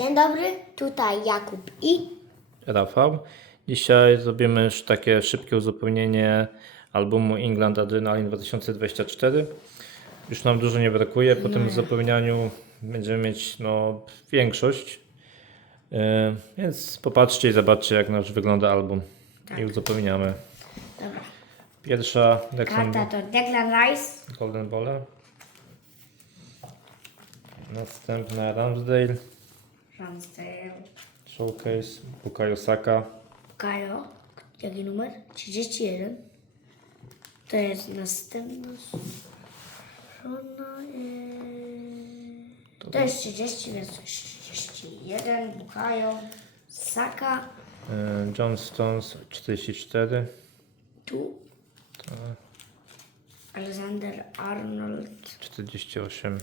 Dzień dobry, tutaj Jakub i Rafał. Dzisiaj zrobimy już takie szybkie uzupełnienie albumu England Adrenaline 2024. Już nam dużo nie brakuje. Po tym uzupełnianiu będziemy mieć no, większość. Yy, więc popatrzcie i zobaczcie, jak nasz wygląda album. I uzupełniamy. Dobra. Pierwsza Declan Karta to Declan Rice, Golden Ball. Następna Ramsdale. Ramsdale, Showcase. Bukayo Saka. Kajo. Jaki numer? 31. To jest następna strona. Yy... To jest 30, więc to jest 31. Bukajo, Saka. Yy, John Stones 44. Tu. Alexander Arnold. 48.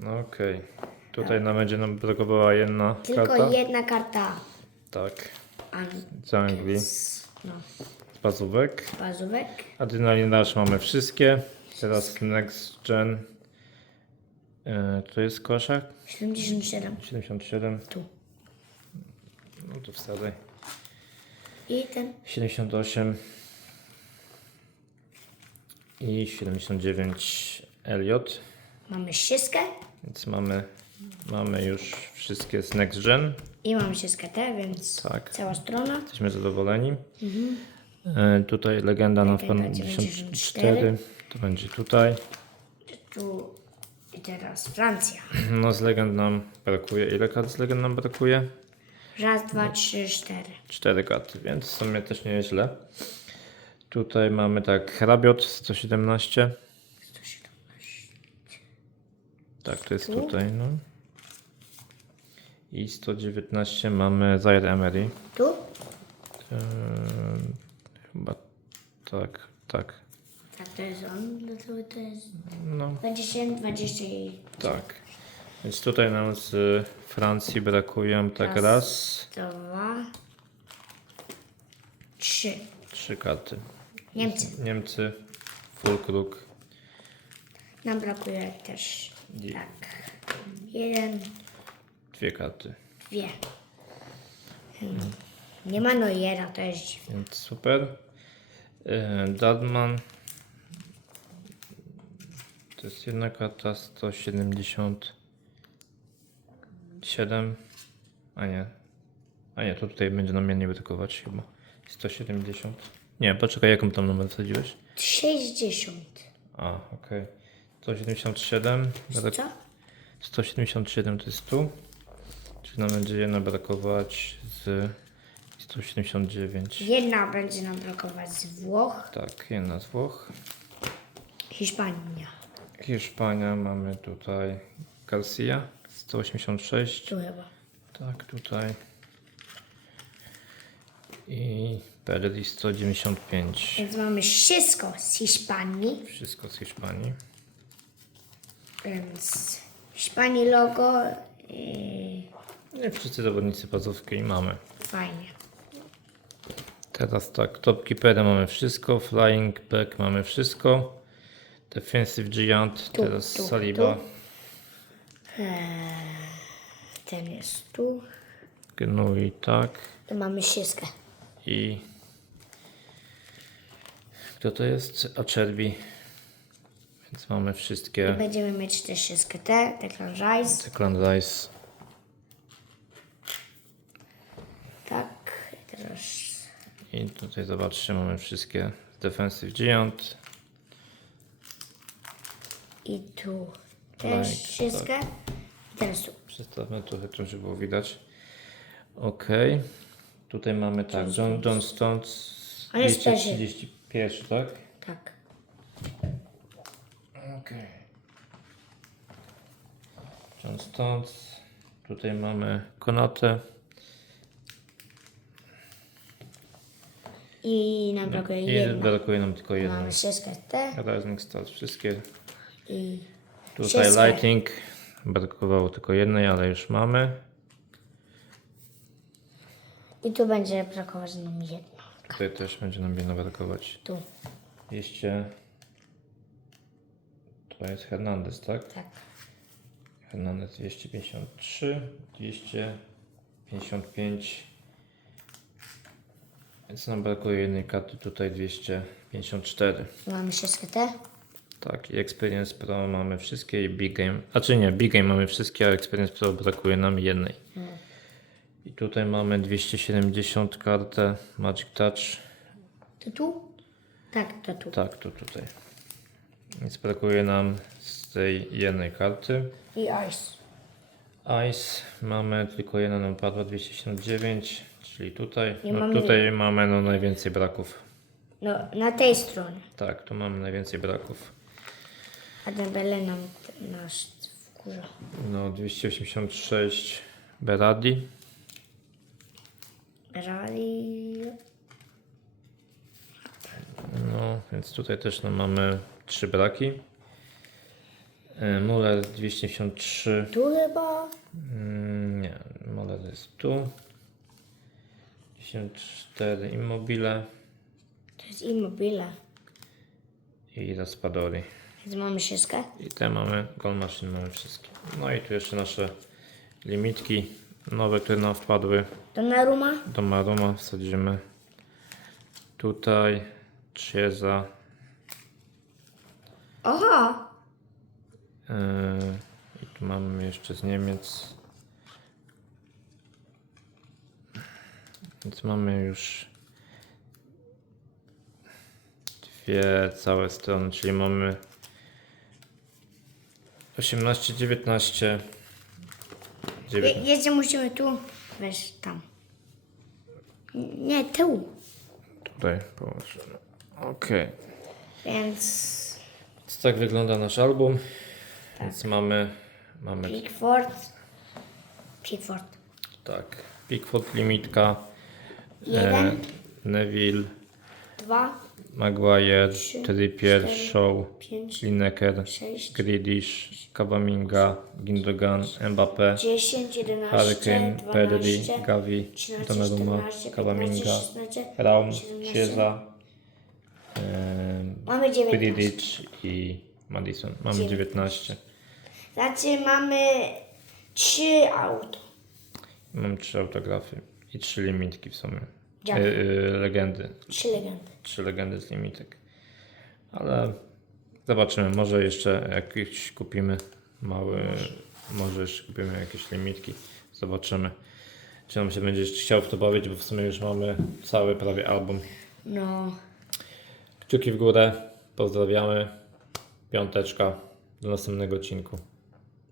No okej. Tutaj nam będzie nam brakowała jedna Tylko karta. jedna karta. Tak. An- Z Anglii. no, Z bazówek. bazówek. Mamy wszystkie. Teraz Next Gen. Yy, to jest koszak? 77. 77. Tu. No to wsadzaj. I ten. 78. I 79 Elliot. Mamy ścieżkę. Więc mamy, mamy już wszystkie z Next Gen. I mamy ścieżkę T, więc Tak. cała strona. Jesteśmy zadowoleni. E, tutaj legenda na fan 94. 94. To będzie tutaj. Tu i teraz Francja. No z legend nam brakuje. Ile kart z legend nam brakuje? Raz, dwa, trzy, cztery. Cztery karty, więc w sumie też nie jest źle. Tutaj mamy tak Hrabiot 117. 117. Tak, to jest tutaj, no. I 119 mamy Zaire Emery. Tu. Eee, chyba tak, tak. Tak, to jest on. Dlatego to jest No, 27, 20 i tak. Więc tutaj nam z Francji brakują tak raz, dwa, trzy. trzy karty. Niemcy. Niemcy, Fulkrug, Nam brakuje też. Tak. Jeden, dwie karty. dwie. Hmm. Nie ma Neuera, to jest dziwne. Więc super. Eee, Dadman. To jest jedna karta 177. A nie. A nie, to tutaj będzie nam mniej brakować chyba. 170. Nie, poczekaj, jaką tam numer wsadziłeś? 60. A, okej. 177. Brak... Co? 177 to jest tu. Czyli nam będzie jedna brakować z 179. Jedna będzie nam brakować z Włoch. Tak, jedna z Włoch. Hiszpania. Hiszpania mamy tutaj Garcia 186. Tu chyba. Tak, tutaj. I Perdi 195. Więc mamy wszystko z Hiszpanii. Wszystko z Hiszpanii. Więc Hiszpanii logo. I Nie wszyscy zawodnicy bazówki mamy. fajnie. Teraz tak, top keepera mamy wszystko, flying back mamy wszystko. Defensive Giant, Tu, teraz tu, Saliba. tu. Ten jest tu. Gnui tak. Tu mamy ścieżkę. I kto to jest? Acerbi. Więc mamy wszystkie. Będziemy mieć też ścieżkę T, Declan Rice. Declan Rice. Tak. I teraz I tutaj zobaczcie, mamy wszystkie Defensive Giant. i tu też ścieżkę. I teraz tu. Przedstawmy trochę, to żeby było widać. Ok. Tutaj mamy tak, John, John Stones On jest 231, tak? Tak. Ok. John Stones. Tutaj mamy Konatę. I nam brakuje I jedna. brakuje nam tylko jednej. Mamy ścieżkę T Rising Stars, wszystkie. i Tutaj Wszystkie. Lighting. Brakowało tylko jednej, ale już mamy. I tu będzie brakować nam jedna. Tutaj też będzie nam jedna brakować. Tu. Jeszcze To jest Hernandez, tak? Tak. Hernandez 253, 255. Więc nam brakuje jednej karty, tutaj 254. Mamy wszystkie te? Tak, i Experience Pro mamy wszystkie i Big Game. A czy nie, Big Game mamy wszystkie, a Experience Pro brakuje nam jednej. I tutaj mamy 270 kartę Magic Touch. To tu? Tak, to tu. Tak, to tutaj. Więc brakuje nam tej jednej karty. I ice. Ice mamy tylko jedna nam padła 279, czyli tutaj. Nie No mamy- tutaj mamy no najwięcej braków. No, na tej stronie. Tak, tu mamy najwięcej braków. A Dembele nam nas wkurza. No 286 Berardi. Rally. No, więc tutaj też no, mamy trzy braki. E, Muller 273. Tu chyba. Mm, nie, Muller jest tu. 54 Immobile To jest immobile. i Raspadori. Więc mamy wszystkie. I te mamy, Gold Machine mamy wszystkie. No i tu jeszcze nasze limitki nowe, które nam wpadły. Donnarumma. Do Maroma wsadzimy tutaj. Chiesa. Aha. Yy, I tu mamy jeszcze z Niemiec. Więc mamy już dwie całe strony, czyli mamy 18, 19, Je, 19. jeszcze musimy tu. Weź tam. Nie, tu. Tutaj położymy. Okej. Więc Więc tak wygląda nasz album. Więc mamy, mamy Pickford. Pickford. tak, Pickford limitka, Jeden, e, Neville, dwa, Maguire, Trippier, Shaw, Lineker, Grealish, Kamavinga, Gindogan, Mbappé, 10, 11, Harry Kane, Pedri, 12, Gavi, 13, Donnarumma, 14, 15, Kamavinga, 16. Raum, 17. Chiesa, em, Mamy 19. Pridic i Madison. Mamy 19. Znaczy mamy 3 auto. Mam trzy autografy i trzy limitki w sumie. E, e, legendy. 3 legendy. Trzy legendy z limitek. Ale zobaczymy. Może jeszcze jakiś kupimy mały. Może jeszcze kupimy jakieś limitki. Zobaczymy. Czy nam się będzie jeszcze chciał w to bawić, bo w sumie już mamy cały prawie album. No. Kciuki w górę. Pozdrawiamy. Piąteczka. Do następnego odcinku.